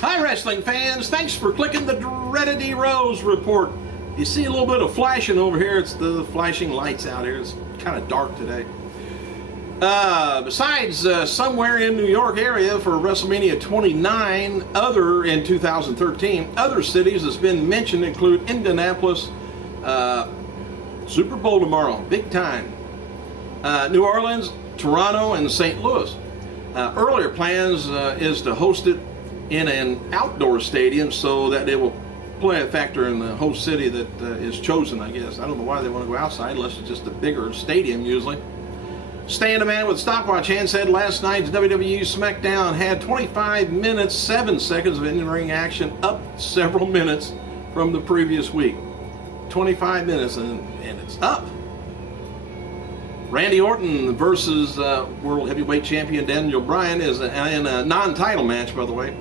Hi, wrestling fans. Thanks for clicking the Dreaded Rose report. You see a little bit of flashing over here. It's the flashing lights out here. It's kind of dark today. Besides somewhere in New York area for WrestleMania 29, other in 2013, other cities that's been mentioned include Indianapolis, Super Bowl tomorrow, big time, New Orleans, Toronto, and St. Louis. Earlier plans is to host it in an outdoor stadium so that it will play a factor in the host city that is chosen, I guess. I don't know why they want to go outside unless it's just a bigger stadium usually. Stan the Man with stopwatch hand said last night's WWE SmackDown had 25 minutes, 7 seconds of in-ring action, up several minutes from the previous week. 25 minutes and it's up. Randy Orton versus World Heavyweight Champion Daniel Bryan is in a non-title match, by the way.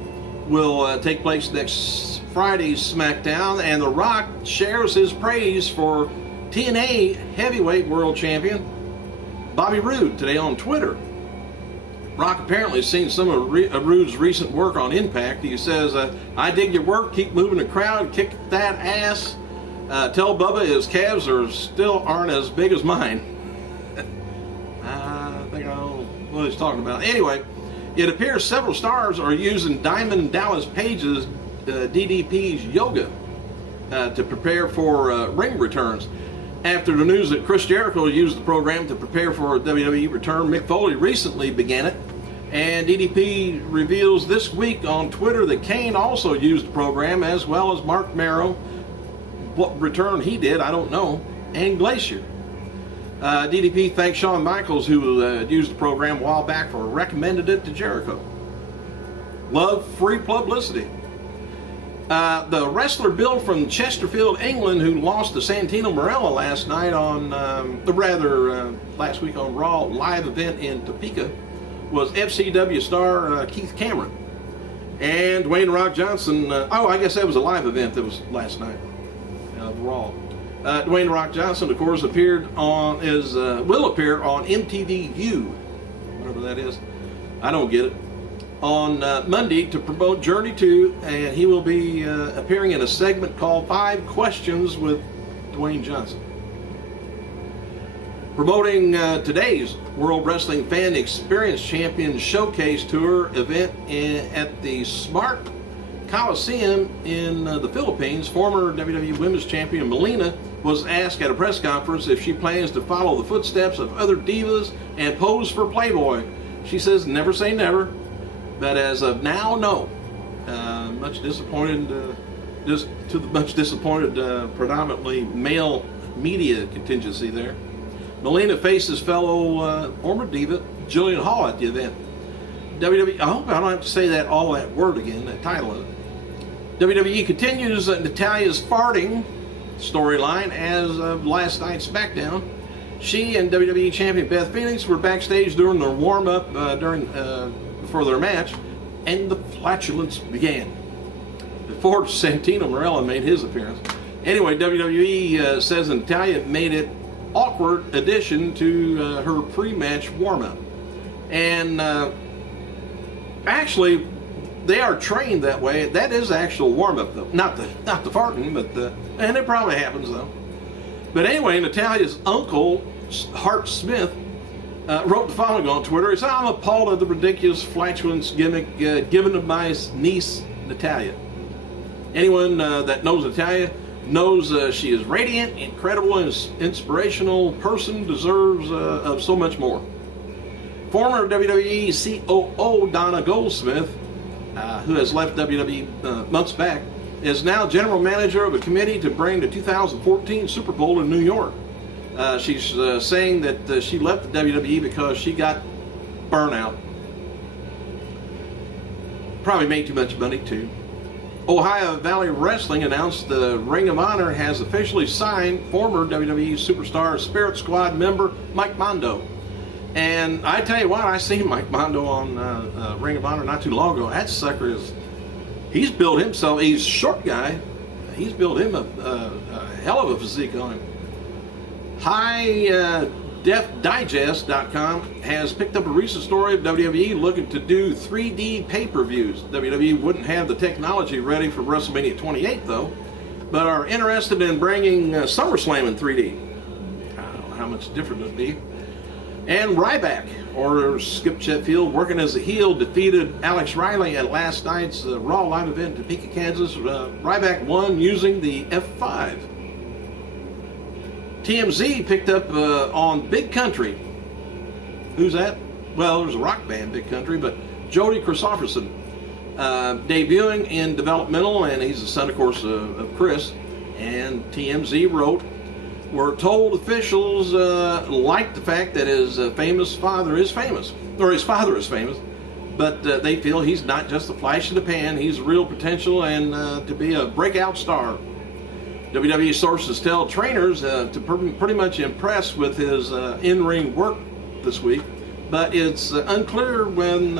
Will take place next Friday's SmackDown, and The Rock shares his praise for TNA Heavyweight World Champion Bobby Roode today on Twitter. Rock apparently has seen some of Roode's recent work on Impact. He says, I dig your work, keep moving the crowd, kick that ass. Tell Bubba his calves aren't as big as mine. I think I know what he's talking about. Anyway, it appears several stars are using Diamond Dallas Page's DDP's yoga to prepare for ring returns. After the news that Chris Jericho used the program to prepare for a WWE return, Mick Foley recently began it. And DDP reveals this week on Twitter that Kane also used the program, as well as Mark Merrow. What return he did, I don't know, and Glacier. DDP thanked Shawn Michaels, who used the program a while back, for recommended it to Jericho. Love free publicity. The wrestler Bill from Chesterfield, England, who lost to Santino Marella last night on, last week on Raw live event in Topeka, was FCW star Keith Cameron. And Dwayne Rock Johnson, I guess that was a live event that was last night, Raw. Dwayne Rock Johnson, of course, will appear on MTV whatever that is. I don't get it. On Monday to promote Journey 2, and he will be appearing in a segment called 5 Questions with Dwayne Johnson. Promoting today's World Wrestling Fan Experience Champions Showcase Tour event at the Smart Coliseum in the Philippines, former WWE Women's Champion Melina was asked at a press conference if she plans to follow the footsteps of other divas and pose for Playboy. She says never say never, but as of now, no. Much disappointed predominantly male media contingency there. Melina faces fellow former diva Jillian Hall at the event. WWE, I hope I don't have to say all that word again, that title of it. WWE continues Natalya's farting storyline as of last night's SmackDown. She and WWE Champion Beth Phoenix were backstage during their warm-up for their match, and the flatulence began before Santino Marella made his appearance. Anyway, WWE says Natalya made it awkward addition to her pre-match warm-up, and actually they are trained that way. That is actual warm-up though, not the farting, but and it probably happens though. But anyway, Natalya's uncle Hart Smith wrote the following on Twitter. He said, I'm appalled at the ridiculous flatulence gimmick given to my niece Natalya. Anyone that knows Natalya knows she is radiant, incredible, and inspirational person, deserves of so much more. Former WWE COO Donna Goldsmith, who has left WWE months back, is now general manager of a committee to bring the 2014 Super Bowl in New York. She's saying that she left the WWE because she got burnout. Probably made too much money too. Ohio Valley Wrestling announced the Ring of Honor has officially signed former WWE Superstar Spirit Squad member Mike Mondo. And I tell you what, I seen Mike Mondo on Ring of Honor not too long ago. That sucker he's built himself, he's a short guy, he's built him a hell of a physique on him. High DeafDigest.com has picked up a recent story of WWE looking to do 3D pay-per-views. WWE wouldn't have the technology ready for WrestleMania 28, though, but are interested in bringing SummerSlam in 3D. I don't know how much different it'd be. And Ryback, or Skip Sheffield, working as a heel, defeated Alex Riley at last night's Raw live event in Topeka, Kansas. Ryback won using the F5. TMZ picked up on Big Country. Who's that? Well, there's a rock band, Big Country, but Jody Christopherson, debuting in developmental, and he's the son, of course, of Chris. And TMZ wrote, "We're told officials like the fact that his famous father is famous, or his father is famous, but they feel he's not just a flash in the pan. He's real potential and to be a breakout star." WWE sources tell trainers to pretty much impress with his in-ring work this week, but it's unclear when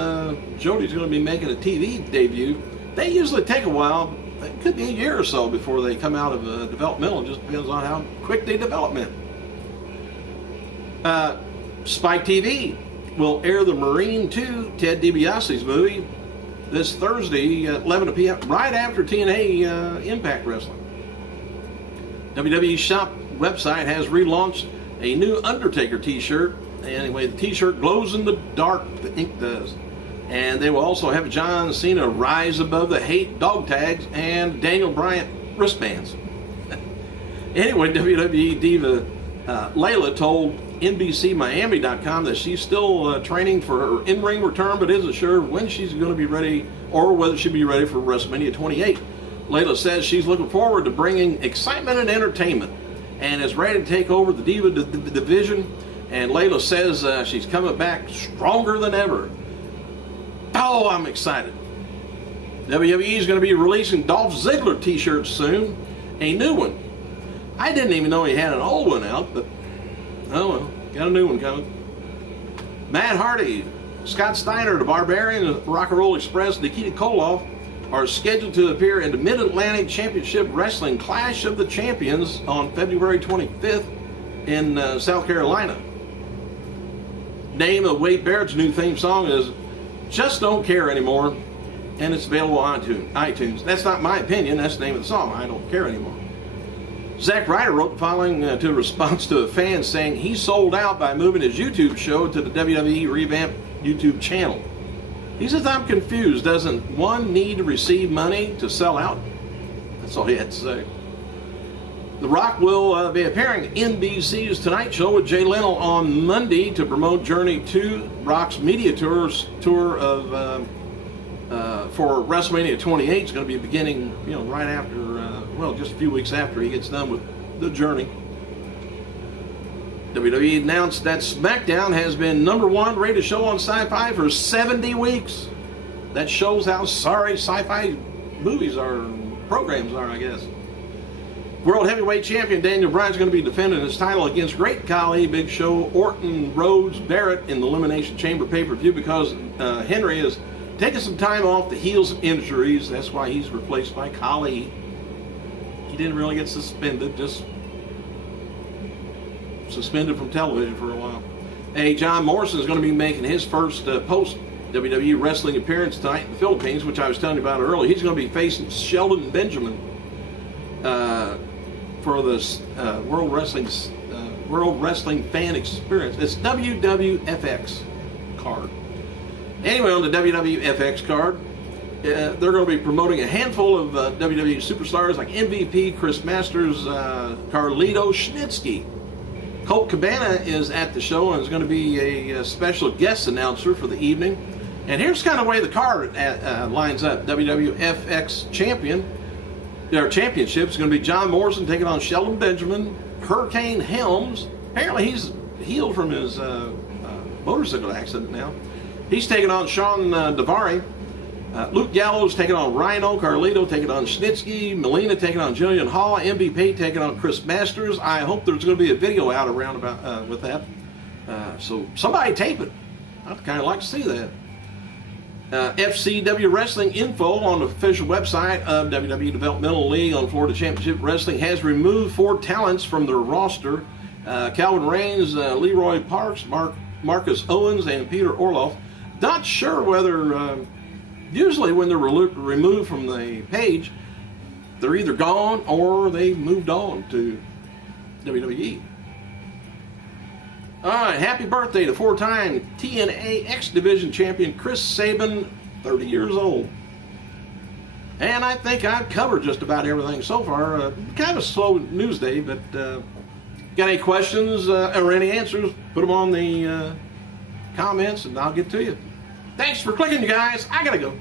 Jody's going to be making a TV debut. They usually take a while. It could be a year or so before they come out of developmental. It just depends on how quick they develop. Spike TV will air the Marine 2, Ted DiBiase's movie, this Thursday at 11 p.m. right after TNA Impact Wrestling. WWE Shop website has relaunched a new Undertaker t-shirt. Anyway, the t-shirt glows in the dark, the ink does. And they will also have John Cena rise above the hate dog tags and Daniel Bryan wristbands. Anyway, WWE diva Layla told NBCMiami.com that she's still training for her in-ring return, but isn't sure when she's going to be ready or whether she'll be ready for WrestleMania 28. Layla says she's looking forward to bringing excitement and entertainment and is ready to take over the diva division. And Layla says she's coming back stronger than ever. Oh, I'm excited. WWE is going to be releasing Dolph Ziggler t-shirts soon. A new one. I didn't even know he had an old one out, but oh well, got a new one coming. Matt Hardy, Scott Steiner, the Barbarian, Rock and Roll Express, Nikita Koloff are scheduled to appear in the Mid-Atlantic Championship Wrestling Clash of the Champions on February 25th in South Carolina. Name of Wade Barrett's new theme song is Just Don't Care Anymore, and it's available on iTunes. That's not my opinion, that's the name of the song, I Don't Care Anymore. Zack Ryder wrote the following to a response to a fan saying he sold out by moving his YouTube show to the WWE revamped YouTube channel. He says, "I'm confused. Doesn't one need to receive money to sell out?" That's all he had to say. The Rock will be appearing in NBC's Tonight Show with Jay Leno on Monday to promote Journey 2, Rock's media tour of for WrestleMania 28. It's going to be beginning, right after, just a few weeks after he gets done with the Journey. WWE announced that SmackDown has been #1 rated show on Sci-Fi for 70 weeks. That shows how sorry Sci-Fi movies are, programs are, I guess. World Heavyweight Champion Daniel Bryan's going to be defending his title against Great Khali, Big Show, Orton, Rhodes, Barrett in the Elimination Chamber pay-per-view because Henry is taking some time off to heal some injuries. That's why he's replaced by Khali. He didn't really get suspended, just suspended from television for a while. John Morrison is going to be making his first post-WWE wrestling appearance tonight in the Philippines, which I was telling you about earlier. He's going to be facing Sheldon Benjamin for this World Wrestling Fan Experience. It's WWFX card. Anyway, on the WWFX card, they're going to be promoting a handful of WWE superstars like MVP, Chris Masters, Carlito Snitsky. Colt Cabana is at the show and is going to be a special guest announcer for the evening. And here's kind of the way the card lines up. WWFX championship is going to be John Morrison taking on Sheldon Benjamin. Hurricane Helms, apparently he's healed from his motorcycle accident now. He's taking on Sean Daivari. Luke Gallows taking on Rhino, Carlito taking on Snitsky, Melina taking on Jillian Hall, MVP taking on Chris Masters. I hope there's going to be a video out around about with that. So somebody tape it. I'd kind of like to see that. FCW Wrestling info on the official website of WWE Developmental League on Florida Championship Wrestling has removed 4 talents from their roster Calvin Raines, Leroy Parks, Marcus Owens, and Peter Orloff. Not sure whether, usually when they're removed from the page, they're either gone or they moved on to WWE. All right, happy birthday to four-time TNA X Division champion Chris Sabin, 30 years old. And I think I've covered just about everything so far. Kind of a slow news day, but got any questions or any answers, put them on the comments and I'll get to you. Thanks for clicking, you guys. I gotta go.